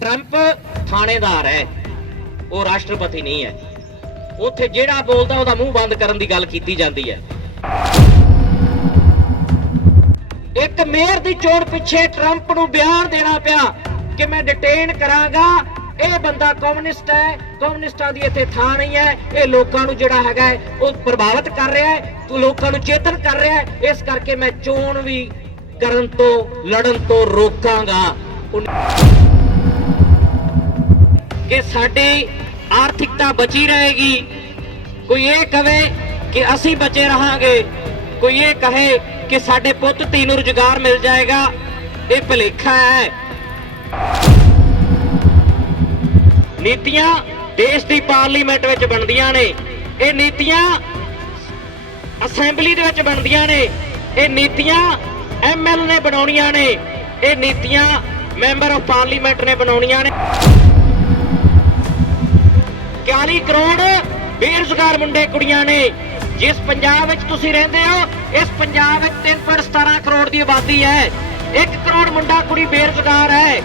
Trump ਥਾਣੇਦਾਰ ਹੈ। ਉਹ ਰਾਸ਼ਟਰਪਤੀ ਨਹੀਂ ਹੈ। ਉੱਥੇ ਜਿਹੜਾ ਬੋਲਦਾ ਉਹਦਾ ਮੂੰਹ ਬੰਦ ਕਰਨ ਦੀ ਗੱਲ ਕੀਤੀ ਜਾਂਦੀ ਹੈ। ਇੱਕ ਮੇਅਰ ਦੀ ਚੋਣ ਪਿੱਛੇ ਟਰੰਪ ਨੂੰ ਬਿਆਨ ਦੇਣਾ ਪਿਆ ਕਿ ਮੈਂ ਡਿਟੇਨ ਕਰਾਂਗਾ। ਇਹ ਬੰਦਾ ਕਮਿਊਨਿਸਟ ਹੈ। ਕਮਿਊਨਿਸਟਾਂ ਦੀ ਇੱਥੇ ਥਾਂ ਨਹੀਂ ਹੈ। ਇਹ ਲੋਕਾਂ ਨੂੰ ਜਿਹੜਾ ਹੈਗਾ ਹੈ, ਉਹ ਪ੍ਰਭਾਵਿਤ ਕਰ ਰਿਹਾ ਹੈ। ਤੂੰ ਲੋਕਾਂ ਨੂੰ ਚੇਤਨ ਕਰ ਰਿਹਾ ਹੈ। ਇਸ ਕਰਕੇ ਮੈਂ ਚੋਣ ਵੀ ਕਰਨ ਤੋਂ ਲੜਨ ਤੋਂ ਰੋਕਾਂਗਾ। ਕਿ ਸਾਡੀ ਆਰਥਿਕਤਾ ਬਚੀ ਰਹੇਗੀ। ਕੋਈ ਇਹ ਕਵੇ ਕਿ ਅਸੀਂ ਬਚੇ ਰਹਾਂਗੇ, ਕੋਈ ਇਹ ਕਹੇ ਕਿ ਸਾਡੇ ਪੁੱਤ ਧੀ ਨੂੰ ਰੁਜ਼ਗਾਰ ਮਿਲ ਜਾਏਗਾ, ਇਹ ਭੁਲੇਖਾ ਹੈ। ਨੀਤੀਆਂ ਦੇਸ਼ ਦੀ ਪਾਰਲੀਮੈਂਟ ਵਿੱਚ ਬਣਦੀਆਂ ਨੇ। ਇਹ ਨੀਤੀਆਂ ਅਸੈਂਬਲੀ ਦੇ ਵਿੱਚ ਬਣਦੀਆਂ ਨੇ। ਇਹ ਨੀਤੀਆਂ ਐਮਐਲ ਨੇ ਬਣਾਉਣੀਆਂ ਨੇ। ਇਹ ਨੀਤੀਆਂ ਮੈਂਬਰ ਆਫ ਪਾਰਲੀਮੈਂਟ ਨੇ ਬਣਾਉਣੀਆਂ ਨੇ। 41 ਕਰੋੜ ਬੇਰੁਜ਼ਗਾਰ ਮੁੰਡੇ ਕੁੜੀਆਂ ਨੇ। ਜਿਸ ਪੰਜਾਬ ਵਿੱਚ ਤੁਸੀਂ ਰਹਿੰਦੇ ਹੋ, ਇਸ ਪੰਜਾਬ ਵਿੱਚ 3.17 ਕਰੋੜ ਦੀ ਆਬਾਦੀ ਹੈ। 1 ਕਰੋੜ ਮੁੰਡਾ ਕੁੜੀ ਬੇਰੁਜ਼ਗਾਰ ਹੈ।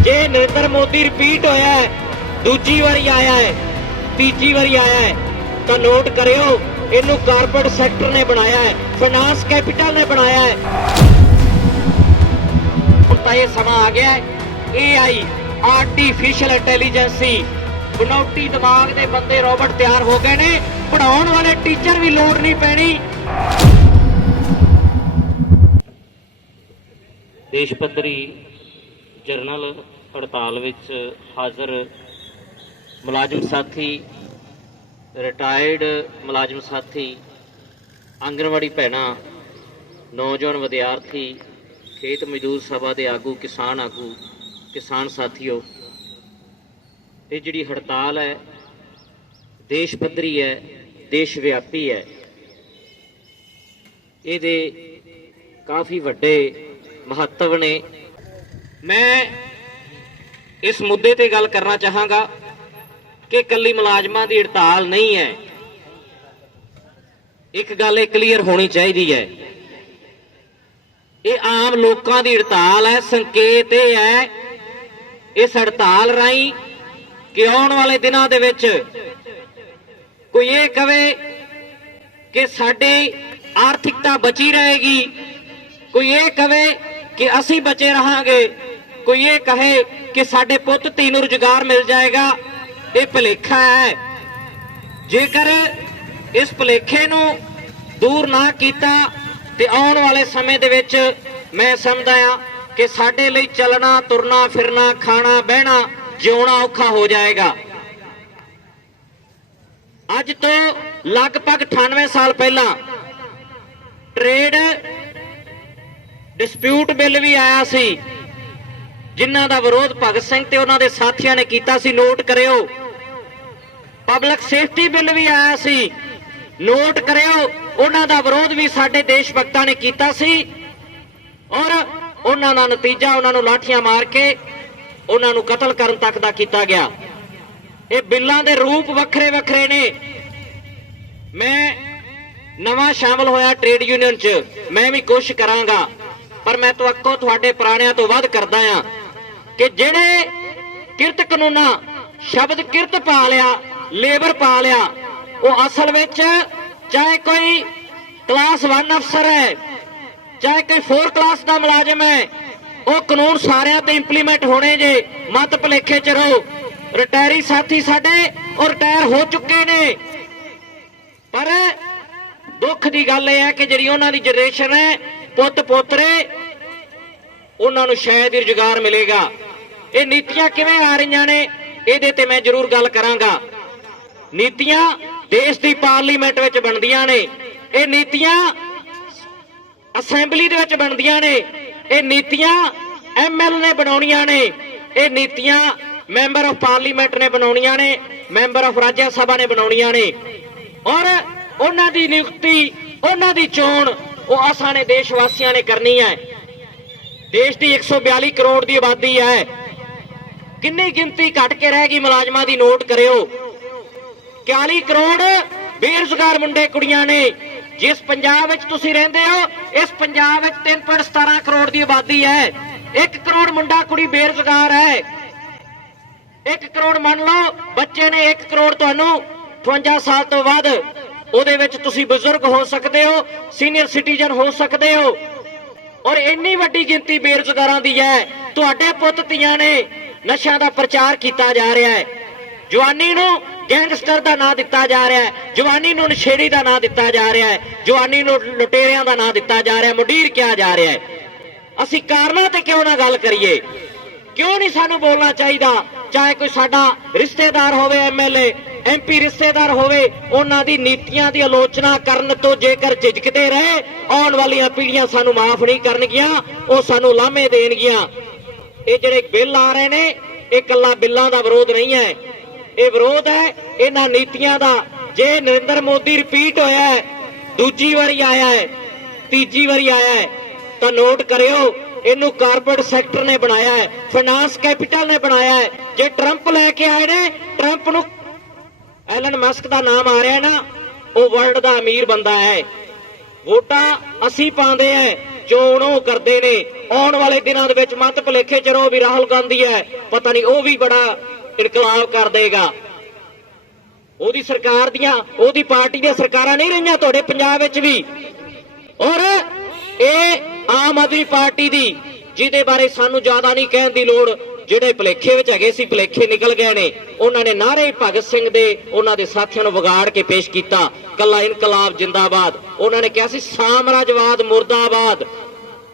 ਜੇ ਨਰਿੰਦਰ ਮੋਦੀ ਰਿਪੀਟ ਹੋਇਆ ਹੈ, ਦੂਜੀ ਵਾਰੀ ਆਇਆ ਹੈ, ਤੀਜੀ ਵਾਰੀ ਆਇਆ ਹੈ, ਤਾਂ ਨੋਟ ਕਰਿਓ, ਇਹਨੂੰ ਕਾਰਪੋਰੇਟ ਸੈਕਟਰ ਨੇ ਬਣਾਇਆ ਹੈ ਫਾਈਨਾਂਸ ਕੈਪੀਟਲ ਨੇ ਬਣਾਇਆ ਹੈ। ਤਾਂ ਇਹ ਸਮਾਂ ਆ ਗਿਆ ਹੈ AI ਆਰਟੀਫੀਸ਼ੀਅਲ ਇੰਟੈਲੀਜੈਂਸੀ ਬਨੌਟੀ ਦਿਮਾਗ ਦੇ ਬੰਦੇ ਰੋਬਟ ਤਿਆਰ ਹੋ ਗਏ ਨੇ। ਪੜਾਉਣ ਵਾਲੇ ਟੀਚਰ ਵੀ ਲੋੜ ਨਹੀਂ ਪੈਣੀ। ਦੇਸ਼ ਪੱਧਰੀ ਜਰਨਲ ਹੜਤਾਲ ਵਿੱਚ ਹਾਜ਼ਰ ਮੁਲਾਜ਼ਮ ਸਾਥੀ ਰਿਟਾਇਰਡ ਮੁਲਾਜ਼ਮ ਸਾਥੀ ਆਂਗਣਵਾੜੀ ਭੈਣਾਂ, ਨੌਜਵਾਨ ਵਿਦਿਆਰਥੀ, ਖੇਤ ਮਜ਼ਦੂਰ ਸਭਾ ਦੇ ਆਗੂ, ਕਿਸਾਨ ਆਗੂ ਕਿਸਾਨ ਸਾਥੀਓ, ਇਹ ਜਿਹੜੀ ਹੜਤਾਲ ਹੈ, ਦੇਸ਼ ਪੱਧਰੀ ਹੈ, ਦੇਸ਼ ਵਿਆਪੀ ਹੈ, ਇਹਦੇ ਕਾਫੀ ਵੱਡੇ ਮਹੱਤਵ ਨੇ। ਮੈਂ ਇਸ ਮੁੱਦੇ ਤੇ ਗੱਲ ਕਰਨਾ ਚਾਹਾਂਗਾ ਕਿ ਕੱਲੀ ਮੁਲਾਜ਼ਮਾਂ ਦੀ ਹੜਤਾਲ ਨਹੀਂ ਹੈ। ਇੱਕ ਗੱਲ ਇਹ ਕਲੀਅਰ ਹੋਣੀ ਚਾਹੀਦੀ ਹੈ। ਇਹ ਆਮ ਲੋਕਾਂ ਦੀ ਹੜਤਾਲ ਹੈ, ਸੰਕੇਤ ਇਹ ਹੈ ਇਸ ਹੜਤਾਲ ਰਾਹੀਂ ਕਿ ਆਉਣ ਵਾਲੇ ਦਿਨਾਂ ਦੇ ਵਿੱਚ ਕੋਈ ਇਹ ਕਵੇ ਕਿ ਸਾਡੀ ਆਰਥਿਕਤਾ ਬਚੀ ਰਹੇਗੀ, ਕੋਈ ਇਹ ਕਵੇ ਕਿ ਅਸੀਂ ਬਚੇ ਰਹਾਂਗੇ, ਕੋਈ ਇਹ ਕਹੇ ਕਿ ਸਾਡੇ ਪੁੱਤ ਧੀ ਨੂੰ ਰੁਜ਼ਗਾਰ ਮਿਲ ਜਾਏਗਾ, ਇਹ ਭੁਲੇਖਾ ਹੈ। ਜੇਕਰ ਇਸ ਭੁਲੇਖੇ ਨੂੰ ਦੂਰ ਨਾ ਕੀਤਾ ਤੇ ਆਉਣ ਵਾਲੇ ਸਮੇਂ ਦੇ ਵਿੱਚ ਮੈਂ ਸਮਝਦਾ ਆ ਕਿ ਸਾਡੇ ਲਈ ਚੱਲਣਾ, ਤੁਰਨਾ, ਫਿਰਨਾ, ਖਾਣਾ, ਬਹਿਣਾ ਜਿਉਣਾ ਔਖਾ ਹੋ ਜਾਏਗਾ। ਅੱਜ ਤੋਂ ਲਗਭਗ 98 ਸਾਲ ਪਹਿਲਾਂ ਟ੍ਰੇਡ ਡਿਸਪਿਊਟ ਬਿੱਲ ਵੀ ਆਇਆ ਸੀ, ਜਿਨ੍ਹਾਂ ਦਾ ਵਿਰੋਧ ਭਗਤ ਸਿੰਘ ਤੇ ਉਹਨਾਂ ਦੇ ਸਾਥੀਆਂ ਨੇ ਕੀਤਾ ਸੀ। ਨੋਟ ਕਰਿਓ ਪਬਲਿਕ ਸੇਫਟੀ ਬਿੱਲ ਵੀ ਆਇਆ ਸੀ। ਨੋਟ ਕਰਿਓ, ਉਹਨਾਂ ਦਾ ਵਿਰੋਧ ਵੀ ਸਾਡੇ ਦੇਸ਼ ਭਗਤਾਂ ਨੇ ਕੀਤਾ ਸੀ। ਔਰ ਉਹਨਾਂ ਦਾ ਨਤੀਜਾ ਉਹਨਾਂ ਨੂੰ ਲਾਠੀਆਂ ਮਾਰ ਕੇ ਉਹਨਾਂ ਨੂੰ ਕਤਲ ਕਰਨ ਤੱਕ ਦਾ ਕੀਤਾ ਗਿਆ। ਇਹ ਬਿੱਲਾਂ ਦੇ ਰੂਪ ਵੱਖਰੇ ਵੱਖਰੇ ਨੇ। ਮੈਂ ਨਵਾਂ ਸ਼ਾਮਲ ਹੋਇਆ ਟ੍ਰੇਡ ਯੂਨੀਅਨ 'ਚ। ਮੈਂ ਵੀ ਕੋਸ਼ਿਸ਼ ਕਰਾਂਗਾ, ਪਰ ਮੈਂ ਤਵੱਕੋ ਤੁਹਾਡੇ ਪੁਰਾਣਿਆਂ ਤੋਂ ਵੱਧ ਕਰਦਾ ਆ ਕਿ ਜਿਹੜੇ ਕਿਰਤ ਕਾਨੂੰਨਾਂ ਸ਼ਬਦ ਕਿਰਤ ਪਾ ਲਿਆ, ਲੇਬਰ ਪਾ ਲਿਆ, ਉਹ ਅਸਲ ਵਿੱਚ ਚਾਹੇ ਕੋਈ ਕਲਾਸ 1 ਅਫਸਰ ਹੈ ਚਾਹੇ ਕੋਈ 4 ਕਲਾਸ ਦਾ ਮੁਲਾਜ਼ਮ ਹੈ, ਉਹ ਕਾਨੂੰਨ ਸਾਰਿਆਂ ਤੇ ਇੰਪਲੀਮੈਂਟ ਹੋਣੇ ਜੇ ਮਤ ਭਲੇਖੇ ਚ ਰਹੋ। ਰਿਟਾਇਰੀ ਸਾਥੀ ਸਾਡੇ, ਉਹ ਰਿਟਾਇਰ ਹੋ ਚੁੱਕੇ ਨੇ। ਪਰ ਦੁੱਖ ਦੀ ਗੱਲ ਇਹ ਹੈ ਕਿ ਜਿਹੜੀ ਉਹਨਾਂ ਦੀ ਜਨਰੇਸ਼ਨ ਹੈ, ਪੁੱਤ ਪੋਤਰੇ, ਉਹਨਾਂ ਨੂੰ ਸ਼ਾਇਦ ਹੀ ਰੁਜ਼ਗਾਰ ਮਿਲੇਗਾ। ਇਹ ਨੀਤੀਆਂ ਕਿਵੇਂ ਆ ਰਹੀਆਂ ਨੇ, ਇਹਦੇ ਤੇ ਮੈਂ ਜ਼ਰੂਰ ਗੱਲ ਕਰਾਂਗਾ। ਨੀਤੀਆਂ ਦੇਸ਼ ਦੀ ਪਾਰਲੀਮੈਂਟ ਵਿੱਚ ਬਣਦੀਆਂ ਨੇ। ਇਹ ਨੀਤੀਆਂ ਅਸੈਂਬਲੀ ਦੇ ਵਿੱਚ ਬਣਦੀਆਂ ਨੇ। ਇਹ ਨੀਤੀਆਂ ਐਮਐਲ ਨੇ ਬਣਾਉਣੀਆਂ ਨੇ। ਇਹ ਨੀਤੀਆਂ ਮੈਂਬਰ ਆਫ ਪਾਰਲੀਮੈਂਟ ਨੇ ਬਣਾਉਣੀਆਂ ਨੇ। ਮੈਂਬਰ ਆਫ ਰਾਜ ਸਭਾ ਨੇ ਬਣਾਉਣੀਆਂ ਨੇ। ਔਰ ਉਹਨਾਂ ਦੀ ਨਿਯੁਕਤੀ, ਉਹਨਾਂ ਦੀ ਚੋਣ, ਉਹ ਅਸਾਂ ਨੇ ਦੇਸ਼ ਵਾਸੀਆਂ ਨੇ ਕਰਨੀ ਹੈ। ਦੇਸ਼ ਦੀ 142 ਕਰੋੜ ਦੀ ਆਬਾਦੀ ਹੈ। ਕਿੰਨੀ ਗਿਣਤੀ ਘਟ ਕੇ ਰਹਿ ਗਈ ਮੁਲਾਜ਼ਮਾਂ ਦੀ ਨੋਟ ਕਰਿਓ। 41 ਕਰੋੜ ਬੇਰੁਜ਼ਗਾਰ ਮੁੰਡੇ ਕੁੜੀਆਂ ਨੇ। ਜਿਸ ਪੰਜਾਬ ਵਿੱਚ ਤੁਸੀਂ ਰਹਿੰਦੇ ਹੋ, ਇਸ ਪੰਜਾਬ ਵਿੱਚ 3.17 ਕਰੋੜ ਦੀ ਆਬਾਦੀ ਹੈ। 1 ਕਰੋੜ ਮੁੰਡਾ ਕੁੜੀ ਬੇਰੁਜ਼ਗਾਰ ਹੈ। 1 ਕਰੋੜ ਮੰਨ ਲਓ, ਬੱਚੇ ਨੇ 1 ਕਰੋੜ ਤੁਹਾਨੂੰ 52 ਸਾਲ ਤੋਂ ਬਾਅਦ ਉਹਦੇ ਵਿੱਚ ਤੁਸੀਂ ਬਜ਼ੁਰਗ ਹੋ ਸਕਦੇ ਹੋ, ਸੀਨੀਅਰ ਸਿਟੀਜ਼ਨ ਹੋ ਸਕਦੇ ਹੋ। ਔਰ ਇੰਨੀ ਵੱਡੀ ਗਿਣਤੀ ਬੇਰੁਜ਼ਗਾਰਾਂ ਦੀ ਹੈ। ਤੁਹਾਡੇ ਪੁੱਤ ਧੀਆਂ ਨੇ ਨਸ਼ਿਆਂ ਦਾ ਪ੍ਰਚਾਰ ਕੀਤਾ ਜਾ ਰਿਹਾ ਹੈ। ਜਵਾਨੀ ਨੂੰ ਗੈਂਗਸਟਰ ਦਾ ਨਾਂ ਦਿੱਤਾ ਜਾ ਰਿਹਾ ਹੈ। ਜਵਾਨੀ ਨੂੰ ਨਸ਼ੇੜੀ ਦਾ ਨਾਂ ਦਿੱਤਾ ਜਾ ਰਿਹਾ ਹੈ। ਜਵਾਨੀ ਨੂੰ ਲੁਟੇਰਿਆਂ ਦਾ ਨਾਂ ਦਿੱਤਾ ਜਾ ਰਿਹਾ ਮੁਡੀਰ ਕਿਹਾ ਜਾ ਰਿਹਾ ਹੈ। ਅਸੀਂ ਕਾਰਨਾਂ ਤੇ ਕਿਉਂ ਨਾ ਗੱਲ ਕਰੀਏ? ਕਿਉਂ ਨਹੀਂ ਸਾਨੂੰ ਬੋਲਣਾ ਚਾਹੀਦਾ? ਚਾਹੇ ਕੋਈ ਸਾਡਾ ਰਿਸ਼ਤੇਦਾਰ ਹੋਵੇ ਐਮਐਲਏ ਐਮਪੀ ਰਿਸ਼ਤੇਦਾਰ ਹੋਵੇ, ਉਹਨਾਂ ਦੀ ਨੀਤੀਆਂ ਦੀ ਆਲੋਚਨਾ ਕਰਨ ਤੋਂ ਜੇਕਰ ਝਿਜਕਦੇ ਰਹੇ, ਆਉਣ ਵਾਲੀਆਂ ਪੀੜ੍ਹੀਆਂ ਸਾਨੂੰ ਮਾਫ ਨਹੀਂ ਕਰਨਗੀਆਂ, ਉਹ ਸਾਨੂੰ ਲਾਹਮੇ ਦੇਣਗੀਆਂ। ਇਹ ਜਿਹੜੇ ਬਿੱਲ ਆ ਰਹੇ ਨੇ, ਇਹ ਕੱਲਾ ਬਿੱਲਾਂ ਦਾ ਵਿਰੋਧ ਨਹੀਂ ਹੈ। ਇਹ ਵਿਰੋਧ ਹੈ। ਇਹਨਾਂ ਨੀਤੀਆਂ ਦਾ। ਜੇ ਨਰਿੰਦਰ ਮੋਦੀ ਰਿਪੀਟ ਹੋਇਆ ਹੈ, ਦੂਜੀ ਵਾਰੀ ਆਇਆ ਹੈ, ਤੀਜੀ ਵਾਰੀ ਆਇਆ ਹੈ, ਤਾਂ ਨੋਟ ਕਰਿਓ, ਇਹਨੂੰ ਕਾਰਪੋਰੇਟ ਸੈਕਟਰ ਨੇ ਬਣਾਇਆ ਹੈ ਫਾਈਨਾਂਸ ਕੈਪੀਟਲ ਨੇ ਬਣਾਇਆ ਹੈ। ਜੇ ਟਰੰਪ ਲੈ ਕੇ ਆਏ ਨੇ ਟਰੰਪ ਨੂੰ ਐਲਨ ਮਸਕ ਦਾ ਨਾਮ ਆ ਰਿਹਾ ਨਾ, ਉਹ ਵਰਲਡ ਦਾ ਅਮੀਰ ਬੰਦਾ ਹੈ। ਵੋਟਾਂ ਅਸੀਂ ਪਾਉਂਦੇ ਐ ਚੋਣ ਉਹ ਕਰਦੇ ਨੇ। ਆਉਣ ਵਾਲੇ ਦਿਨਾਂ ਦੇ ਵਿੱਚ ਮਤ ਭਲੇਖੇ ਚ ਰਹੋ ਵੀ ਰਾਹੁਲ ਗਾਂਧੀ ਹੈ। ਪਤਾ ਨਹੀਂ, ਉਹ ਵੀ ਬੜਾ ਇਨਕਲਾਬ ਕਰ ਦੇਗਾ। ਉਹਦੀ ਸਰਕਾਰ ਦੀਆਂ, ਉਹਦੀ ਪਾਰਟੀ ਦੀਆਂ ਸਰਕਾਰਾਂ ਨਹੀਂ ਰਹੀਆਂ ਤੁਹਾਡੇ ਪੰਜਾਬ ਵਿੱਚ ਵੀ। ਔਰ ਇਹ ਆਮ ਆਦਮੀ ਪਾਰਟੀ ਦੀ, ਜਿਹਦੇ ਬਾਰੇ ਸਾਨੂੰ ਜ਼ਿਆਦਾ ਨਹੀਂ ਕਹਿਣ ਦੀ ਲੋੜ, ਜਿਹੜੇ ਭਲੇਖੇ ਵਿੱਚ ਹੈਗੇ ਸੀ, ਭਲੇਖੇ ਨਿਕਲ ਗਏ ਨੇ, ਉਹਨਾਂ ਨੇ ਨਾਰੇ ਭਗਤ ਸਿੰਘ ਦੇ, ਉਹਨਾਂ ਦੇ ਸਾਥੀਆਂ ਨੂੰ ਵਿਗਾੜ ਕੇ ਪੇਸ਼ ਕੀਤਾ, ਕੱਲਾ ਇਨਕਲਾਬ ਜਿੰਦਾਬਾਦ। ਉਹਨਾਂ ਨੇ ਕਿਹਾ ਸੀ, ਸਾਮਰਾਜਵਾਦ ਮੁਰਦਾਬਾਦ,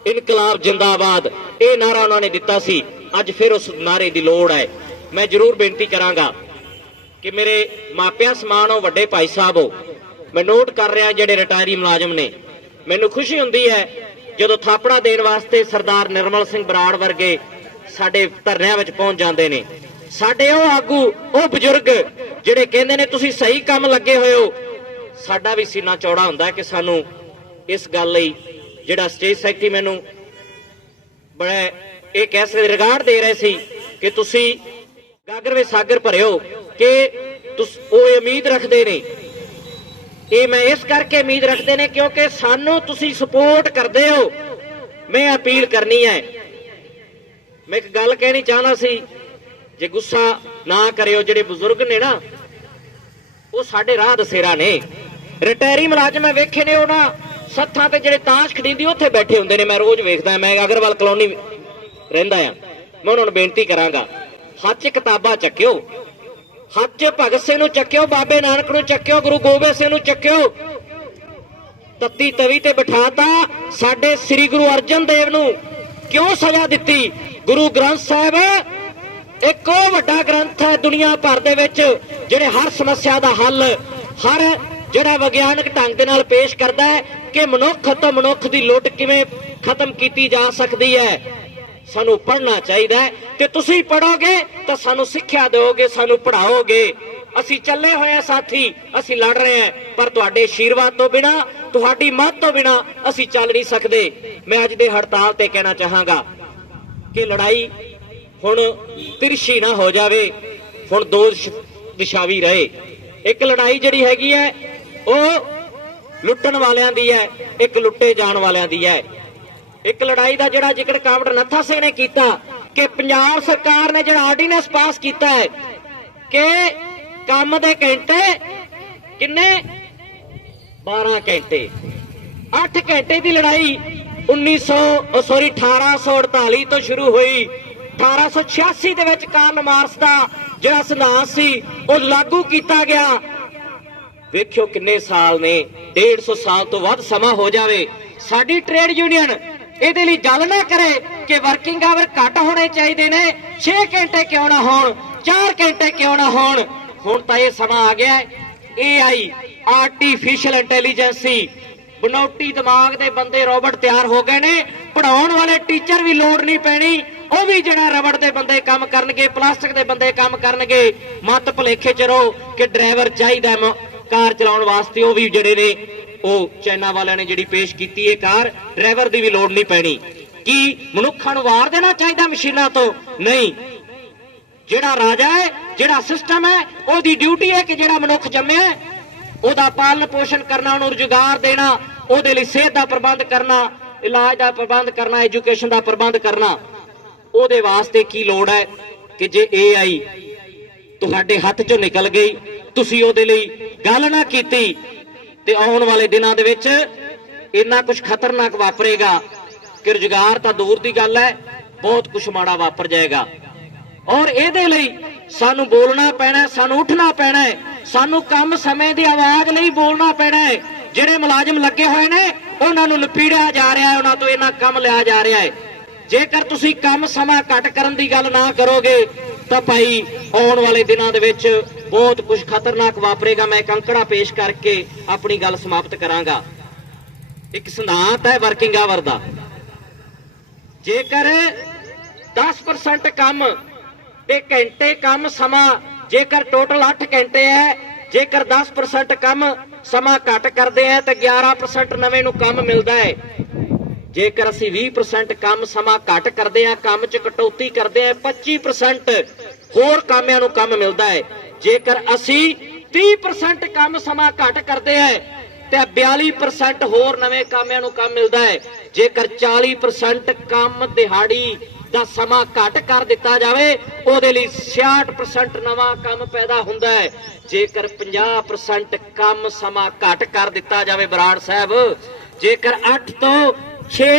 ਇਨਕਲਾਬ ਜਿੰਦਾਬਾਦ। ਇਹ ਨਾਰਾ ਉਹਨਾਂ ਨੇ ਦਿੱਤਾ ਸੀ। ਅੱਜ ਫਿਰ ਉਸ ਨਾਰੇ ਦੀ ਲੋੜ ਹੈ। ਮੈਂ ਜ਼ਰੂਰ ਬੇਨਤੀ ਕਰਾਂਗਾ ਕਿ ਮੇਰੇ ਮਾਪਿਆਂ ਸਮਾਨ ਹੋ ਵੱਡੇ ਭਾਈ ਸਾਹਿਬ ਹੋ ਮੈਂ ਨੋਟ ਕਰ ਰਿਹਾ ਜਿਹੜੇ ਰਿਟਾਇਰੀ ਮੁਲਾਜ਼ਮ ਨੇ। ਮੈਨੂੰ ਖੁਸ਼ੀ ਹੁੰਦੀ ਹੈ ਜਦੋਂ ਥਾਪੜਾ ਦੇਣ ਵਾਸਤੇ ਸਰਦਾਰ ਨਿਰਮਲ ਸਿੰਘ ਬਰਾੜ ਵਰਗੇ ਸਾਡੇ ਧਰਨਿਆਂ ਵਿੱਚ ਪਹੁੰਚ ਜਾਂਦੇ ਨੇ। ਸਾਡੇ ਉਹ ਆਗੂ, ਉਹ ਬਜ਼ੁਰਗ ਜਿਹੜੇ ਕਹਿੰਦੇ ਨੇ, ਤੁਸੀਂ ਸਹੀ ਕੰਮ ਲੱਗੇ ਹੋਏ ਹੋ। ਸਾਡਾ ਵੀ ਸੀਨਾ ਚੌੜਾ ਹੁੰਦਾ ਕਿ ਸਾਨੂੰ ਇਸ ਗੱਲ ਲਈ ਜਿਹੜਾ ਸਟੇਜ ਸੈਕਟਰੀ ਮੈਨੂੰ ਬੜਾ ਇਹ ਕਹਿ ਸਕਦੇ, ਰਿਗਾਰਡ ਦੇ ਰਹੇ ਸੀ ਕਿ ਤੁਸੀਂ ਗਾਗਰ ਵਿੱਚ ਸਾਗਰ ਭਰਿਓ ਕਿ ਤੁਸ ਉਹ ਉਮੀਦ ਰੱਖਦੇ ਨੇ। ਇਹ ਮੈਂ ਇਸ ਕਰਕੇ ਉਮੀਦ ਰੱਖਦੇ ਨੇ ਕਿਉਂਕਿ ਸਾਨੂੰ ਤੁਸੀਂ ਸਪੋਰਟ ਕਰਦੇ ਹੋ। ਮੈਂ ਅਪੀਲ ਕਰਨੀ ਹੈ। ਮੈਂ ਇੱਕ ਗੱਲ ਕਹਿਣੀ ਚਾਹਨਾ ਸੀ, ਜੇ ਗੁੱਸਾ ਨਾ ਕਰਿਓ ਜਿਹੜੇ ਬਜ਼ੁਰਗ ਨੇ ਨਾ, ਉਹ ਸਾਡੇ ਰਾਹ ਦਸੇਰਾ ਨੇ। ਰਿਟਾਇਰੀ ਮੁਲਾਜ਼ਮ ਮੈਂ ਵੇਖੇ ਨੇ, ਉਹਨਾਂ ਸੱਥਾਂ ਤੇ ਜਿਹੜੇ ਤਾਸ਼ ਖੜੀਂਦੀ ਉੱਥੇ ਬੈਠੇ ਹੁੰਦੇ ਨੇ। ਮੈਂ ਰੋਜ਼ ਵੇਖਦਾ, ਮੈਂ ਅਗਰਵਾਲ ਕਲੋਨੀ ਰਹਿੰਦਾ ਆ। ਮੈਂ ਉਹਨਾਂ ਨੂੰ ਬੇਨਤੀ ਕਰਾਂਗਾ। ਹੱਥ 'ਚ ਕਿਤਾਬਾਂ ਚੱਕਿਓ। ਹੱਥ 'ਚ ਭਗਤ ਸਿੰਘ ਨੂੰ ਚੱਕਿਓ, ਬਾਬੇ ਨਾਨਕ ਨੂੰ ਚੱਕਿਓ, ਗੁਰੂ ਗੋਬਿੰਦ ਸਿੰਘ ਨੂੰ ਚੱਕਿਓ। ਤੱਤੀ ਤਵੀ ਤੇ ਬਿਠਾਤਾ ਸਾਡੇ ਸ੍ਰੀ ਗੁਰੂ ਅਰਜਨ ਦੇਵ ਨੂੰ। ਕਿਉਂ ਸਜ਼ਾ ਦਿੱਤੀ? ਗੁਰੂ ਗ੍ਰੰਥ ਸਾਹਿਬ, ਇੱਕ ਉਹ ਵੱਡਾ ਗ੍ਰੰਥ ਹੈ ਦੁਨੀਆ ਭਰ ਦੇ ਵਿੱਚ, ਜਿਹੜੇ ਹਰ ਸਮੱਸਿਆ ਦਾ ਹੱਲ, ਹਰ ਜਿਹੜਾ ਵਿਗਿਆਨਕ ਢੰਗ ਦੇ ਨਾਲ ਪੇਸ਼ ਕਰਦਾ ਹੈ ਕਿ ਮਨੁੱਖ ਤੋਂ ਮਨੁੱਖ ਦੀ ਲੁੱਟ ਕਿਵੇਂ ਖਤਮ ਕੀਤੀ ਜਾ ਸਕਦੀ ਹੈ? ਸਾਨੂੰ ਪੜ੍ਹਨਾ ਚਾਹੀਦਾ ਹੈ। ਤੇ ਤੁਸੀਂ ਪੜੋਗੇ ਤਾਂ ਸਾਨੂੰ ਸਿੱਖਿਆ ਦਿਓਗੇ, ਸਾਨੂੰ ਪੜਾਓਗੇ ਅਸੀਂ ਚੱਲੇ ਹੋਏ ਆ ਸਾਥੀ, ਅਸੀਂ ਲੜ ਰਹੇ ਹਾਂ, ਪਰ ਤੁਹਾਡੇ ਆਸ਼ੀਰਵਾਦ ਤੋਂ ਬਿਨਾ, ਤੁਹਾਡੀ ਮਦਦ ਤੋਂ ਬਿਨਾ ਅਸੀਂ ਚੱਲ ਨਹੀਂ ਸਕਦੇ। ਮੈਂ ਅੱਜ ਦੇ ਹੜਤਾਲ ਤੇ ਕਹਿਣਾ ਚਾਹਾਂਗਾ ਕਿ ਲੜਾਈ ਹੁਣ ਤਿਰਸ਼ੀ ਨਾ ਹੋ ਜਾਵੇ, ਹੁਣ ਦੋ ਦਿਸ਼ਾਵੀ ਰਹੇ। ਇੱਕ ਲੜਾਈ ਜਿਹੜੀ ਹੈਗੀ ਹੈ, ਉਹ ਲੁੱਟਣ ਵਾਲਿਆਂ ਦੀ ਹੈ, ਇੱਕ ਲੁੱਟੇ ਜਾਣ ਵਾਲਿਆਂ ਦੀ ਹੈ। ਇੱਕ ਲੜਾਈ ਦਾ ਜਿਹੜਾ ਜ਼ਿਕਰ ਕਾਮੜ ਨੱਥਾ ਸਿੰਘ ਨੇ ਕੀਤਾ ਕਿ ਪੰਜਾਬ ਸਰਕਾਰ ਨੇ ਜਿਹੜਾ ਆਰਡੀਨੈਂਸ ਪਾਸ ਕੀਤਾ ਹੈ ਕਿ ਕੰਮ ਦੇ ਘੰਟੇ ਕਿੰਨੇ? 12 ਘੰਟੇ। 8 ਘੰਟੇ ਦੀ ਲੜਾਈ 1900 ਸੌਰੀ 1848 ਤੋਂ ਸ਼ੁਰੂ ਹੋਈ। 1886 ਦੇ ਵਿੱਚ ਕਾਰਲ ਮਾਰਕਸ ਦਾ ਜਿਹੜਾ ਸਿਧਾਂਤ ਸੀ, ਉਹ ਲਾਗੂ ਕੀਤਾ ਗਿਆ। ਵੇਖਿਓ ਕਿੰਨੇ ਸਾਲ ਨੇ 150 ਸਾਲ ਤੋਂ ਵੱਧ ਸਮਾਂ ਹੋ ਜਾਵੇ। ਸਾਡੀ ਟ੍ਰੇਡ ਯੂਨੀਅਨ ਇਹਦੇ ਲਈ ਗੱਲ ਨਾ ਕਰੇ ਕਿ ਵਰਕਿੰਗ ਆਵਰ ਘੱਟ ਹੋਣੇ ਚਾਹੀਦੇ ਨੇ 6 ਘੰਟੇ ਕਿਉਂ ਨਾ ਹੋਣ 4 ਘੰਟੇ ਕਿਉਂ ਨਾ ਹੋਣ? ਹੁਣ ਤਾਂ ਇਹ ਸਮਾਂ ਆ ਗਿਆ ਹੈ। ਆਰਟੀਫੀਸ਼ੀਅਲ ਇੰਟੈਲੀਜੈਂਸੀ ਬਨੌਟੀ ਦਿਮਾਗ ਦੇ ਬੰਦੇ ਰੋਬਟ ਤਿਆਰ ਹੋ ਗਏ ਨੇ ਪੜਾਉਣ ਵਾਲੇ ਟੀਚਰ ਵੀ ਲੋੜ ਨਹੀਂ ਪੈਣੀ, ਉਹ ਵੀ ਜਿਹੜਾ ਰਬੜ ਦੇ ਬੰਦੇ ਕੰਮ ਕਰਨਗੇ, ਪਲਾਸਟਿਕ ਦੇ ਬੰਦੇ ਕੰਮ ਕਰਨਗੇ, ਮਤ ਭਲੇਖੇ ਚ ਰਹੋ ਕਿ ਡਰਾਈਵਰ ਚਾਹੀਦਾ ਕਾਰ ਚਲਾਉਣ ਵਾਸਤੇ, ਉਹ ਵੀ ਜਿਹੜੇ ਨੇ ਉਹ ਚਾਈਨਾ ਵਾਲਿਆਂ ਨੇ ਜਿਹੜੀ ਪੇਸ਼ ਕੀਤੀ ਇਹ ਕਾਰ ਡਰਾਈਵਰ ਦੀ ਵੀ ਲੋੜ ਨਹੀਂ ਪੈਣੀ। ਕੀ ਮਨੁੱਖਾਂ ਨੂੰ ਵਾਰ ਦੇਣਾ ਚਾਹੀਦਾ ਮਸ਼ੀਨਾਂ ਤੋਂ? ਨਹੀਂ। ਜਿਹੜਾ ਰਾਜਾ ਹੈ, ਜਿਹੜਾ ਸਿਸਟਮ ਹੈ, ਉਹਦੀ ਡਿਊਟੀ ਹੈ ਕਿ ਜਿਹੜਾ ਮਨੁੱਖ ਜੰਮਿਆ ਉਹਦਾ ਪਾਲਣ ਪੋਸ਼ਣ ਕਰਨਾ, ਉਹਨੂੰ ਰੁਜ਼ਗਾਰ ਦੇਣਾ, ਉਹਦੇ ਲਈ ਸਿਹਤ ਦਾ ਪ੍ਰਬੰਧ ਕਰਨਾ, ਇਲਾਜ ਦਾ ਪ੍ਰਬੰਧ ਕਰਨਾ ਐਜੂਕੇਸ਼ਨ ਦਾ ਪ੍ਰਬੰਧ ਕਰਨਾ, ਉਹਦੇ ਵਾਸਤੇ ਕੀ ਲੋੜ ਹੈ ਕਿ ਜੇ AI ਤੁਹਾਡੇ ਹੱਥ ਚੋਂ ਨਿਕਲ ਗਈ, ਤੁਸੀਂ ਉਹਦੇ ਲਈ ਗੱਲ ਨਾ ਕੀਤੀ ਤੇ ਆਉਣ ਵਾਲੇ ਦਿਨਾਂ ਦੇ ਵਿੱਚ ਇੰਨਾ ਕੁਝ ਖਤਰਨਾਕ ਵਾਪਰੇਗਾ। ਕਿ ਰੁਜ਼ਗਾਰ ਤਾਂ ਦੂਰ ਦੀ ਗੱਲ ਹੈ, ਬਹੁਤ ਕੁਝ ਮਾੜਾ ਵਾਪਰ ਜਾਏਗਾ। ਔਰ ਇਹਦੇ ਲਈ ਸਾਨੂੰ ਬੋਲਣਾ ਪੈਣਾ, ਸਾਨੂੰ ਉੱਠਣਾ ਪੈਣਾ ਸਾਨੂੰ ਕੰਮ ਸਮੇਂ ਦੀ ਆਵਾਜ਼ ਲਈ ਬੋਲਣਾ ਪੈਣਾ ਹੈ। ਜਿਹੜੇ ਮੁਲਾਜ਼ਮ ਲੱਗੇ ਹੋਏ ਨੇ, ਉਹਨਾਂ ਨੂੰ ਨਪੀੜਿਆ ਜਾ ਰਿਹਾ ਹੈ, ਉਹਨਾਂ ਤੋਂ ਇਹਨਾਂ ਕੰਮ ਲਿਆ ਜਾ ਰਿਹਾ ਹੈ। ਜੇਕਰ ਤੁਸੀਂ ਕੰਮ ਸਮਾਂ ਘੱਟ ਕਰਨ ਦੀ ਗੱਲ ਨਾ ਕਰੋਗੇ, ਤਾਂ ਭਾਈ ਆਉਣ ਵਾਲੇ ਦਿਨਾਂ ਦੇ ਵਿੱਚ ਬਹੁਤ ਕੁਝ ਖਤਰਨਾਕ ਵਾਪਰੇਗਾ। ਮੈਂ ਇੱਕ ਅੰਕੜਾ ਪੇਸ਼ ਕਰਕੇ ਆਪਣੀ ਗੱਲ ਸਮਾਪਤ ਕਰਾਂਗਾ। ਇੱਕ ਸਿਧਾਂਤ ਹੈ ਵਰਕਿੰਗ ਆਵਰ ਦਾ। ਜੇਕਰ 10% ਕੰਮ, ਤੇ ਘੰਟੇ ਕੰਮ ਸਮਾਂ, ਜੇਕਰ ਟੋਟਲ 8 ਘੰਟੇ ਹੈ, ਜੇਕਰ 10% ਕੰਮ ਸਮਾਂ ਘੱਟ ਕਰਦੇ ਆ ਤਾਂ 11% ਨਵੇਂ ਨੂੰ ਕੰਮ ਮਿਲਦਾ ਹੈ। ਜੇਕਰ ਅਸੀਂ 20% ਕੰਮ ਸਮਾਂ ਘੱਟ ਕਰਦੇ ਆ ਕੰਮ 'ਚ ਕਟੌਤੀ ਕਰਦੇ ਆ 25% ਹੋਰ ਕਾਮਿਆਂ ਨੂੰ ਕੰਮ ਮਿਲਦਾ ਹੈ। ਜੇਕਰ ਅਸੀਂ 30% ਕੰਮ ਸਮਾਂ ਘੱਟ ਕਰਦੇ ਆ ਤੇ 42% ਹੋਰ ਨਵੇਂ ਕਾਮਿਆਂ ਨੂੰ ਕੰਮ ਮਿਲਦਾ ਹੈ ਜੇਕਰ 40% ਕੰਮ ਦਿਹਾੜੀ ਦਾ ਸਮਾਂ ਘੱਟ ਕਰ ਦਿੱਤਾ ਜਾਵੇ, ਉਹਦੇ ਲਈ 66% ਨਵਾਂ ਕੰਮ ਪੈਦਾ ਹੁੰਦਾ ਹੈ ਜੇਕਰ 50% ਕੰਮ ਸਮਾਂ ਘੱਟ ਕਰ ਦਿੱਤਾ ਜਾਵੇ ਬਰਾੜ ਸਾਹਿਬ, ਜੇਕਰ 8 ਤੋਂ 6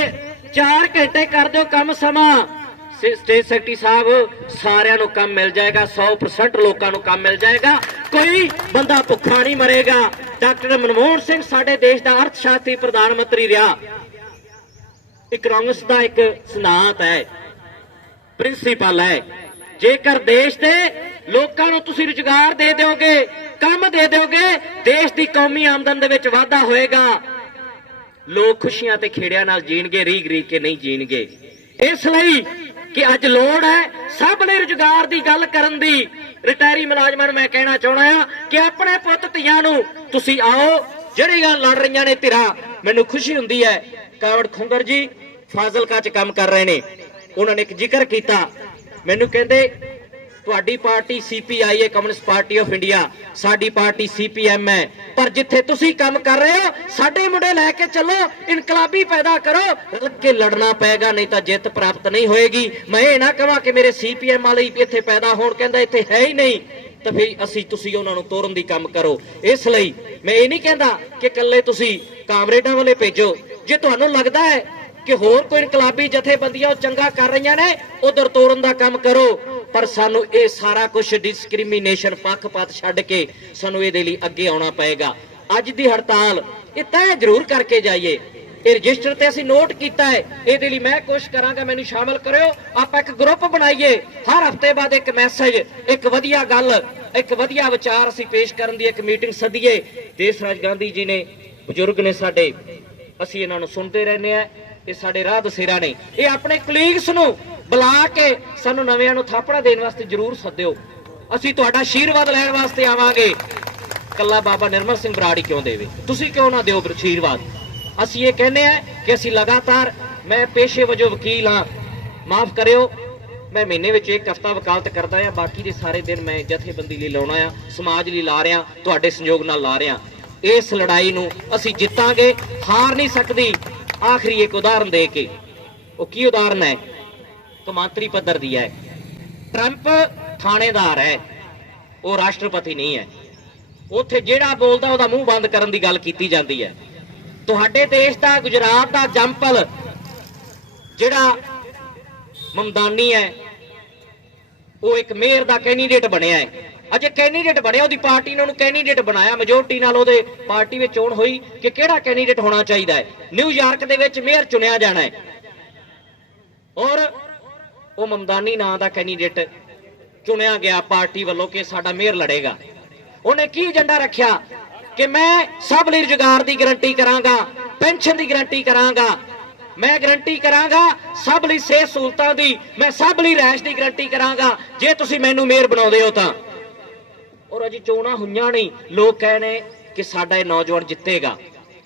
4 ਘੰਟੇ ਕਰ ਦਿਓ ਕੰਮ ਸਮਾਂ ਸ- ਸਟੇਟ ਸੈਕਟਰੀ ਸਾਹਿਬ, ਸਾਰਿਆਂ ਨੂੰ ਕੰਮ ਮਿਲ ਜਾਏਗਾ 100% ਲੋਕਾਂ ਨੂੰ ਕੰਮ ਮਿਲ ਜਾਏਗਾ। ਕੋਈ ਬੰਦਾ ਭੁੱਖਾ ਨਹੀਂ ਮਰੇਗਾ। ਡਾਕਟਰ ਮਨਮੋਹਨ ਸਿੰਘ ਸਾਡੇ ਦੇਸ਼ ਦਾ ਅਰਥ ਸ਼ਾਸਤਰੀ ਪ੍ਰਧਾਨ ਮੰਤਰੀ ਰਿਹਾ। ਇਕਨੋਮਿਕਸ ਦਾ ਇੱਕ ਸਿਧਾਂਤ ਹੈ, ਪ੍ਰਿੰਸੀਪਲ ਹੈ। ਜੇਕਰ ਦੇਸ਼ ਦੇ ਲੋਕਾਂ ਨੂੰ ਤੁਸੀਂ ਰੁਜ਼ਗਾਰ ਦੇ ਦਿਓਗੇ, ਕੰਮ ਦੇ ਦਿਓਗੇ, ਦੇਸ਼ ਦੀ ਕੌਮੀ ਆਮਦਨ ਦੇ ਵਿੱਚ ਵਾਧਾ ਹੋਏਗਾ। ਲੋਕ ਖੁਸ਼ੀਆਂ ਤੇ ਖੇੜਿਆਂ ਨਾਲ ਜੀਣਗੇ ਰੀਗ ਰੀਗ ਕੇ ਨਹੀਂ ਜੀਣਗੇ। ਇਸ ਲਈ ਕਿ ਅੱਜ ਲੋੜ ਹੈ ਸਭ ਲਈ ਰੁਜ਼ਗਾਰ ਦੀ ਗੱਲ ਕਰਨ ਦੀ। ਰਿਟਾਇਰੀ ਮੁਲਾਜ਼ਮਾਂ ਨੂੰ ਮੈਂ ਕਹਿਣਾ ਚਾਹਣਾ ਆ ਕਿ ਆਪਣੇ ਪੁੱਤ ਧੀਆਂ ਨੂੰ ਤੁਸੀਂ ਆਓ, ਜਿਹੜੀਆਂ ਲੜ ਰਹੀਆਂ ਨੇ ਧਿਰਾਂ, ਮੈਨੂੰ ਖੁਸ਼ੀ ਹੁੰਦੀ ਹੈ। ਕਾਵੜ ਖੁੰਗਰ ਜੀ, ਫਾਜ਼ਿਲਕਾ 'ਚ ਕੰਮ ਕਰ ਰਹੇ ਨੇ। ਉਹਨਾਂ ਨੇ ਇੱਕ ਜ਼ਿਕਰ ਕੀਤਾ। ਮੈਨੂੰ ਕਹਿੰਦੇ ਤੁਹਾਡੀ ਪਾਰਟੀ ਸੀਪੀਆਈ ਹੈ ਕਮਿਊਨਿਸਟ ਪਾਰਟੀ ਆਫ ਇੰਡੀਆ ਸਾਡੀ ਪਾਰਟੀ ਸੀਪੀਐਮ ਹੈ। ਪਰ ਜਿੱਥੇ ਤੁਸੀਂ ਕੰਮ ਕਰ ਰਹੇ ਹੋ, ਸਾਡੇ ਮੁੰਡੇ ਲੈ ਕੇ ਚੱਲੋ, ਇਨਕਲਾਬੀ ਪੈਦਾ ਕਰੋ। ਰਲ ਲੜਨਾ ਪਏਗਾ, ਨਹੀਂ ਤਾਂ ਜਿੱਤ ਪ੍ਰਾਪਤ ਨਹੀਂ ਹੋਏਗੀ। ਮੈਂ ਇਹ ਨਾ ਕਹਾਂ ਕਿ ਮੇਰੇ ਸੀਪੀਐਮ ਵਾਲੇ ਹੀ ਇੱਥੇ ਪੈਦਾ ਹੋਣ, ਕਹਿੰਦਾ ਇੱਥੇ ਹੈ ਹੀ ਨਹੀਂ। ਤਾਂ ਫਿਰ ਅਸੀਂ, ਤੁਸੀਂ ਉਹਨਾਂ ਨੂੰ ਤੋਰਨ ਦੀ ਕੰਮ ਕਰੋ। ਇਸ ਲਈ ਮੈਂ ਇਹ ਨਹੀਂ ਕਹਿੰਦਾ ਕਿ ਇਕੱਲੇ ਤੁਸੀਂ ਕਾਮਰੇਡਾਂ ਵਾਲੇ ਭੇਜੋ। ਜੇ ਤੁਹਾਨੂੰ ਲੱਗਦਾ ਹੈ ਕਿ ਹੋਰ ਕੋਈ ਇਨਕਲਾਬੀ ਜਥੇਬੰਦੀਆਂ ਉਹ ਚੰਗਾ ਕਰ ਰਹੀਆਂ ਨੇ, ਉਧਰ ਤੋਰਨ ਦਾ ਕੰਮ ਕਰੋ। ਪਰ ਸਾਨੂੰ ਇਹ ਸਾਰਾ ਕੁਝ ਡਿਸਕ੍ਰਿਮੀਨੇਸ਼ਨ ਪੱਖਪਾਤ ਛੱਡ ਕੇ ਸਾਨੂੰ ਇਹਦੇ ਲਈ ਅੱਗੇ ਆਉਣਾ ਪਏਗਾ। ਅੱਜ ਦੀ ਹੜਤਾਲ, ਇਹ ਤੈਅ ਜ਼ਰੂਰ ਕਰਕੇ ਜਾਈਏ। ਇਹ ਰਜਿਸਟਰ ਤੇ ਅਸੀਂ ਨੋਟ ਕੀਤਾ ਹੈ। ਇਹਦੇ ਲਈ ਮੈਂ ਕੋਸ਼ਿਸ਼ ਕਰਾਂਗਾ, ਮੈਨੂੰ ਸ਼ਾਮਲ ਕਰਿਓ। ਆਪਾਂ ਇੱਕ ਗਰੁੱਪ ਬਣਾਈਏ। ਹਰ ਹਫ਼ਤੇ ਬਾਅਦ ਇੱਕ ਮੈਸੇਜ ਇੱਕ ਵਧੀਆ ਗੱਲ, ਇੱਕ ਵਧੀਆ ਵਿਚਾਰ ਅਸੀਂ ਪੇਸ਼ ਕਰਨ ਦੀ ਇੱਕ ਮੀਟਿੰਗ ਸੱਦੀਏ। ਦੇਸ਼ ਰਾਜ ਗਾਂਧੀ ਜੀ ਨੇ, ਬਜ਼ੁਰਗ ਨੇ ਸਾਡੇ, ਅਸੀਂ ਇਹਨਾਂ ਨੂੰ ਸੁਣਦੇ ਰਹਿੰਦੇ ਆ ਇਹ ਸਾਡੇ ਰਾਹ ਦਸੇਰਾ ਨੇ। ਇਹ ਆਪਣੇ ਕਲੀਗਸ ਨੂੰ ਬੁਲਾ ਕੇ ਸਾਨੂੰ ਨਵਿਆਂ ਨੂੰ ਥਾਪੜਾ ਦੇਣ ਵਾਸਤੇ ਜ਼ਰੂਰ ਸੱਦਿਓ। ਅਸੀਂ ਤੁਹਾਡਾ ਆਸ਼ੀਰਵਾਦ ਲੈਣ ਵਾਸਤੇ ਆਵਾਂਗੇ। ਕੱਲਾ ਬਾਬਾ ਨਿਰਮਲ ਸਿੰਘ ਬਰਾੜੀ ਕਿਉਂ ਦੇਵੇ? ਤੁਸੀਂ ਕਿਉਂ ਨਾ ਦਿਓ ਆਸ਼ੀਰਵਾਦ ਅਸੀਂ ਇਹ ਕਹਿੰਦੇ ਆ ਕਿ ਅਸੀਂ ਲਗਾਤਾਰ, ਮੈਂ ਪੇਸ਼ੇ ਵਜੋਂ ਵਕੀਲ ਹਾਂ। ਮਾਫ ਕਰਿਓ। ਮੈਂ ਮਹੀਨੇ ਵਿੱਚ ਇੱਕ ਹਫਤਾ ਵਕਾਲਤ ਕਰਦਾ ਆ ਬਾਕੀ ਦੇ ਸਾਰੇ ਦਿਨ ਮੈਂ ਜਥੇਬੰਦੀ ਲਈ ਲਾਉਣਾ ਆ ਸਮਾਜ ਲਈ ਲਾ ਰਿਹਾ, ਤੁਹਾਡੇ ਸੰਯੋਗ ਨਾਲ ਲਾ ਰਿਹਾ। ਇਸ ਲੜਾਈ ਨੂੰ ਅਸੀਂ ਜਿੱਤਾਂਗੇ, ਹਾਰ ਨਹੀਂ ਸਕਦੀ। ਆਖਰੀ ਇੱਕ ਉਦਾਹਰਨ ਦੇ ਕੇ। ਉਹ ਕੀ ਉਦਾਹਰਨ ਹੈ? ਕਮਾਂਤਰੀ ਪੱਧਰ ਦੀ ਹੈ। ਟਰੰਪ ਥਾਣੇਦਾਰ ਹੈ। ਉਹ ਰਾਸ਼ਟਰਪਤੀ ਨਹੀਂ ਹੈ। ਉੱਥੇ ਜਿਹੜਾ ਬੋਲਦਾ, ਉਹਦਾ ਮੂੰਹ ਬੰਦ ਕਰਨ ਦੀ ਗੱਲ ਕੀਤੀ ਜਾਂਦੀ ਹੈ। ਤੁਹਾਡੇ ਦੇਸ਼ ਦਾ, ਗੁਜਰਾਤ ਦਾ ਜੰਪਲ ਜਿਹੜਾ ਮਮਦਾਨੀ ਹੈ, ਉਹ ਇੱਕ ਮੇਅਰ ਦਾ ਕੈਂਡੀਡੇਟ ਬਣਿਆ ਹੈ। ਅਜੇ ਕੈਂਡੀਡੇਟ ਬਣਿਆ, ਉਹਦੀ ਪਾਰਟੀ ਨੇ ਉਹਨੂੰ ਕੈਂਡੀਡੇਟ ਬਣਾਇਆ। ਮੈਜੋਰਟੀ ਨਾਲ ਉਹਦੇ ਪਾਰਟੀ ਵਿੱਚ ਚੋਣ ਹੋਈ ਕਿ ਕਿਹੜਾ ਕੈਂਡੀਡੇਟ ਹੋਣਾ ਚਾਹੀਦਾ ਹੈ। ਨਿਊਯਾਰਕ ਦੇ ਵਿੱਚ ਮੇਅਰ ਚੁਣਿਆ ਜਾਣਾ ਹੈ। ਔਰ ਉਹ ਮਮਦਾਨੀ ਨਾਂ ਦਾ ਕੈਂਡੀਡੇਟ ਚੁਣਿਆ ਗਿਆ ਪਾਰਟੀ ਵੱਲੋਂ ਕਿ ਸਾਡਾ ਮੇਅਰ ਲੜੇਗਾ। ਉਹਨੇ ਕੀ ਏਜੰਡਾ ਰੱਖਿਆ? ਕਿ ਮੈਂ ਸਭ ਲਈ ਰੁਜ਼ਗਾਰ ਦੀ ਗਾਰੰਟੀ ਕਰਾਂਗਾ ਪੈਨਸ਼ਨ ਦੀ ਗਾਰੰਟੀ ਕਰਾਂਗਾ, ਮੈਂ ਗਾਰੰਟੀ ਕਰਾਂਗਾ, ਸਭ ਲਈ ਸਿਹਤ ਸਹੂਲਤਾਂ ਦੀ, ਮੈਂ ਸਭ ਲਈ ਰਹਿਸ਼ ਦੀ ਗਾਰੰਟੀ ਕਰਾਂਗਾ, ਜੇ ਤੁਸੀਂ ਮੈਨੂੰ ਮੇਅਰ ਬਣਾਉਂਦੇ ਹੋ ਤਾਂ। ਔਰ ਅਜੇ ਚੋਣਾਂ ਹੋਈਆਂ ਨਹੀਂ। ਲੋਕ ਕਹਿੰਦੇ ਕਿ ਸਾਡਾ ਇਹ ਨੌਜਵਾਨ ਜਿੱਤੇਗਾ।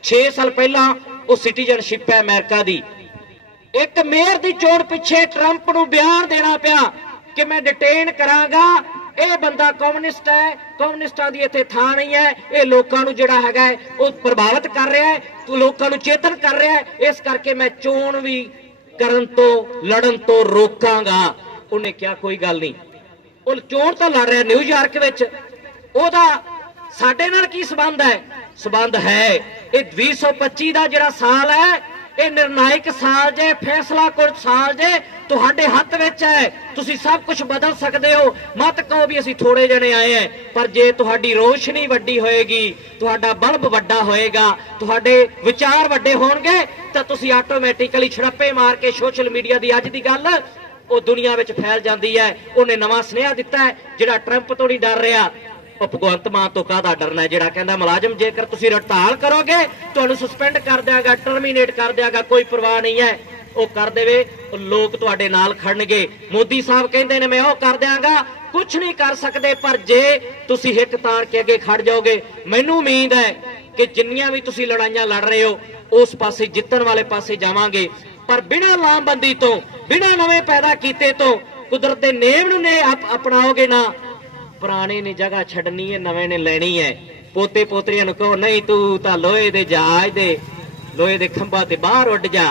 6 ਸਾਲ ਪਹਿਲਾਂ ਉਹ ਸਿਟੀਜ਼ਨਸ਼ਿਪ ਹੈ ਅਮਰੀਕਾ ਦੀ। ਇੱਕ ਮੇਅਰ ਦੀ ਚੋਣ ਪਿੱਛੇ ਟਰੰਪ ਨੂੰ ਬਿਆਨ ਦੇਣਾ ਪਿਆ ਕਿ ਮੈਂ ਡਿਟੇਨ ਕਰਾਂਗਾ। ਇਹ ਬੰਦਾ ਕਮਿਊਨਿਸਟ ਹੈ। ਕਮਿਊਨਿਸਟਾਂ ਦੀ ਇੱਥੇ ਥਾਂ ਨਹੀਂ ਹੈ। ਇਹ ਲੋਕਾਂ ਨੂੰ ਜਿਹੜਾ ਹੈਗਾ ਉਹ ਪ੍ਰਭਾਵਿਤ ਕਰ ਰਿਹਾ ਹੈ। ਤੂੰ ਲੋਕਾਂ ਨੂੰ ਚੇਤਨ ਕਰ ਰਿਹਾ ਹੈ। ਇਸ ਕਰਕੇ ਮੈਂ ਚੋਣ ਵੀ ਕਰਨ ਤੋਂ, ਲੜਨ ਤੋਂ ਰੋਕਾਂਗਾ। ਉਹਨੇ ਕਿਹਾ, ਕੋਈ ਗੱਲ ਨਹੀਂ। ਉਹ ਚੋਣ ਤਾਂ ਲੜ ਰਿਹਾ ਨਿਊਯਾਰਕ ਵਿੱਚ। ਉਹਦਾ ਸਾਡੇ ਨਾਲ ਕੀ ਸਬੰਧ ਹੈ? ਸਬੰਧ ਹੈ। ਇਹ 2025 ਦਾ ਜਿਹੜਾ ਸਾਲ ਹੈ ਇਹ ਨਿਰਣਾਇਕ ਸਾਲ ਜੇ, ਫੈਸਲਾ ਕੁਝ ਸਾਲ ਜੇ, ਤੁਹਾਡੇ ਹੱਥ ਵਿੱਚ ਹੈ। ਤੁਸੀਂ ਸਭ ਕੁਝ ਬਦਲ ਸਕਦੇ ਹੋ। ਮਤ ਕਹੋ ਵੀ ਅਸੀਂ ਥੋੜੇ ਜਣੇ ਆਏ ਹੈ। ਪਰ ਜੇ ਤੁਹਾਡੀ ਰੋਸ਼ਨੀ ਵੱਡੀ ਹੋਏਗੀ, ਤੁਹਾਡਾ ਬਲਬ ਵੱਡਾ ਹੋਏਗਾ, ਤੁਹਾਡੇ ਵਿਚਾਰ ਵੱਡੇ ਹੋਣਗੇ, ਤਾਂ ਤੁਸੀਂ ਆਟੋਮੈਟਿਕਲੀ ਛੜੱਪੇ ਮਾਰ ਕੇ ਸੋਸ਼ਲ ਮੀਡੀਆ ਦੀ ਅੱਜ ਦੀ ਗੱਲ, ਉਹ ਦੁਨੀਆ ਵਿੱਚ ਫੈਲ ਜਾਂਦੀ ਹੈ। ਉਹਨੇ ਨਵਾਂ ਸੁਨੇਹਾ ਦਿੱਤਾ ਹੈ, ਜਿਹੜਾ ਟਰੰਪ ਤੋਂ ਨਹੀਂ ਡਰ ਰਿਹਾ। ਭਗਵੰਤ ਮਾਨ ਤੋਂ ਕਾਹਦਾ ਡਰਨਾ ਜਿਹੜਾ ਕਹਿੰਦਾ, ਮੁਲਾਜ਼ਮ, ਜੇਕਰ ਤੁਸੀਂ ਹੜਤਾਲ ਕਰੋਗੇ, ਤੁਹਾਨੂੰ ਸਸਪੈਂਡ ਕਰ ਦਿਆਗਾ ਟਰਮੀਨੇਟ ਕਰ ਦਿਆਗਾ, ਕੋਈ ਪਰਵਾਹ ਨਹੀਂ ਹੈ। ਉਹ ਕਰ ਦੇਵੇ ਲੋਕ ਤੁਹਾਡੇ ਨਾਲ ਖੜਨਗੇ। ਮੋਦੀ ਸਾਹਿਬ ਕਹਿੰਦੇ ਨੇ, ਮੈਂ ਉਹ ਕਰ ਦਿਆਂਗਾ। ਕੁਝ ਨਹੀਂ ਕਰ ਸਕਦੇ, ਪਰ ਜੇ ਤੁਸੀਂ ਹਿੱਕ ਤਾਣ ਕੇ ਅੱਗੇ ਖੜ ਜਾਓਗੇ, ਮੈਨੂੰ ਉਮੀਦ ਹੈ ਕਿ ਜਿੰਨੀਆਂ ਵੀ ਤੁਸੀਂ ਲੜਾਈਆਂ ਲੜ ਰਹੇ ਹੋ, ਉਸ ਪਾਸੇ ਜਿੱਤਣ ਵਾਲੇ ਪਾਸੇ ਜਾਵਾਂਗੇ। ਪਰ ਬਿਨਾਂ ਲਾਮਬੰਦੀ ਤੋਂ, ਬਿਨਾਂ ਨਵੇਂ ਪੈਦਾ ਕੀਤੇ ਤੋਂ, ਕੁਦਰਤ ਦੇ ਨੇਮ ਨੂੰ ਨੇ ਅਪਣਾਓਗੇ ਨਾ ਪੁਰਾਣੇ ਨੇ ਜਗ੍ਹਾ ਛੱਡਣੀ ਹੈ ਨਵੇਂ ਨੇ ਲੈਣੀ ਹੈ ਪੋਤੇ ਪੋਤਰੀਆਂ ਨੂੰ ਕਹੋ, ਨਹੀਂ ਤੂੰ ਤਾਂ ਲੋਹੇ ਦੇ ਜਹਾਜ਼ ਦੇ, ਲੋਹੇ ਦੇ ਖੰਭਾਂ ਤੇ ਬਾਹਰ ਉੱਡ ਜਾ।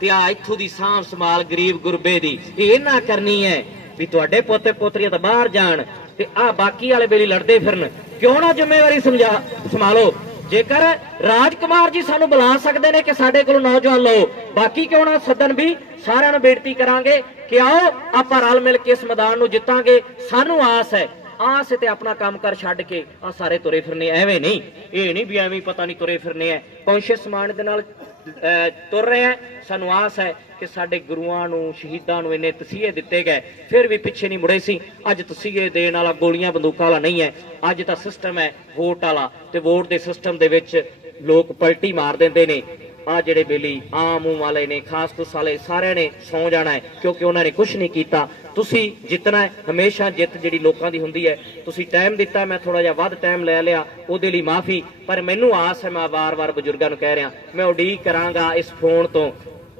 ਤੇ ਆ ਇੱਥੋਂ ਦੀ ਸਾਂਭ ਸੰਭਾਲ ਗਰੀਬ ਗੁਰਬੇ ਦੀ। ਇਹ ਨਾ ਕਰਨੀ ਹੈ ਵੀ ਤੁਹਾਡੇ ਪੋਤੇ ਪੋਤਰੀਆਂ ਤਾਂ ਬਾਹਰ ਜਾਣ ਤੇ ਆ ਬਾਕੀ ਵਾਲੇ ਬੇਲੀ ਲੜਦੇ ਫਿਰਨ। ਕਿਉਂ ਨਾ ਜ਼ਿੰਮੇਵਾਰੀ ਸਮਝਾ, ਸੰਭਾਲੋ? ਜੇਕਰ ਰਾਜਕੁਮਾਰ ਜੀ ਸਾਨੂੰ ਬੁਲਾ ਸਕਦੇ ਨੇ ਕਿ ਸਾਡੇ ਕੋਲ ਨੌਜਵਾਨ ਲਓ, ਬਾਕੀ ਕਿਉਂ ਨਾ ਸੱਦਣ ਵੀ ਸਾਰਿਆਂ ਨੂੰ ਬੇਨਤੀ ਕਰਾਂਗੇ ਕਿ ਆਓ, ਆਪਾਂ ਰਲ ਮਿਲ ਕੇ ਇਸ ਮੈਦਾਨ ਨੂੰ ਜਿੱਤਾਂਗੇ। ਸਾਨੂੰ ਆਸ ਹੈ ਆਸ ਤੇ ਆਪਣਾ ਕੰਮ ਕਰ ਛੱਡ ਕੇ ਆ ਸਾਰੇ ਤੁਰੇ ਫਿਰਨੇ ਐਵੇਂ ਨਹੀਂ। ਇਹ ਨਹੀਂ ਵੀ ਐਵੇਂ ਪਤਾ ਨਹੀਂ ਤੁਰੇ ਫਿਰਨੇ ਐ ਕੌਂਸ਼ੀਅਸ ਮਾਈਂਡ ਦੇ ਨਾਲ ਤੁਰ ਰਹੇ ਆ। ਸਾਨੂੰ ਆਸ ਹੈ ਕਿ ਸਾਡੇ ਗੁਰੂਆਂ ਨੂੰ, ਸ਼ਹੀਦਾਂ ਨੂੰ ਇੰਨੇ ਤਸੀਹੇ ਦਿੱਤੇ ਗਏ। ਫਿਰ ਵੀ ਪਿੱਛੇ ਨਹੀਂ ਮੁੜੇ ਸੀ। ਅੱਜ ਤਸੀਹੇ ਦੇਣ ਵਾਲਾ ਗੋਲੀਆਂ ਬੰਦੂਕਾਂ ਵਾਲਾ ਨਹੀਂ ਹੈ। ਅੱਜ ਤਾਂ ਸਿਸਟਮ ਹੈ ਵੋਟ ਵਾਲਾ। ਤੇ ਵੋਟ ਦੇ ਸਿਸਟਮ ਦੇ ਵਿੱਚ ਲੋਕ ਪਲਟੀ ਮਾਰ ਦਿੰਦੇ ਨੇ। ਆ ਜਿਹੜੇ ਬੇਲੀ ਆਮ ਮੂੰਹ ਵਾਲੇ ਨੇ, ਖਾਸ ਕੁਸ ਵਾਲੇ ਸਾਰਿਆਂ ਨੇ ਸੌ ਜਾਣਾ ਹੈ, ਕਿਉਂਕਿ ਉਹਨਾਂ ਨੇ ਕੁਝ ਨਹੀਂ ਕੀਤਾ। ਤੁਸੀਂ ਜਿੱਤਣਾ ਹੈ, ਹਮੇਸ਼ਾ ਜਿੱਤ ਜਿਹੜੀ ਲੋਕਾਂ ਦੀ ਹੁੰਦੀ ਹੈ। ਤੁਸੀਂ ਟਾਈਮ ਦਿੱਤਾ, ਮੈਂ ਥੋੜਾ ਜਿਹਾ ਵੱਧ ਟਾਈਮ ਲੈ ਲਿਆ, ਉਹਦੇ ਲਈ ਮਾਫੀ। ਪਰ ਮੈਨੂੰ ਆਸ ਹੈ, ਮੈਂ ਵਾਰ-ਵਾਰ ਬਜ਼ੁਰਗਾਂ ਨੂੰ ਕਹਿ ਰਿਹਾ, ਮੈਂ ਉਡੀਕ ਕਰਾਂਗਾ ਇਸ ਫੋਨ ਤੋਂ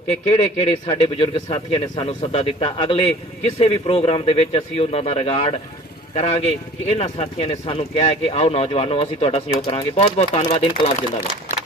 ਕਿ ਕਿਹੜੇ ਕਿਹੜੇ ਸਾਡੇ ਬਜ਼ੁਰਗ ਸਾਥੀਆਂ ਨੇ ਸਾਨੂੰ ਸੱਦਾ ਦਿੱਤਾ। ਅਗਲੇ ਕਿਸੇ ਵੀ ਪ੍ਰੋਗਰਾਮ ਦੇ ਵਿੱਚ ਅਸੀਂ ਉਹਨਾਂ ਦਾ ਰਿਗਾਰਡ ਕਰਾਂਗੇ ਕਿ ਇਹਨਾਂ ਸਾਥੀਆਂ ਨੇ ਸਾਨੂੰ ਕਿਹਾ ਹੈ ਕਿ ਆਓ ਨੌਜਵਾਨੋ, ਅਸੀਂ ਤੁਹਾਡਾ ਸਹਿਯੋਗ ਕਰਾਂਗੇ। ਬਹੁਤ ਬਹੁਤ ਧੰਨਵਾਦ, ਇਨਕਲਾਬ ਜਿੰਦਾਬਾਦ।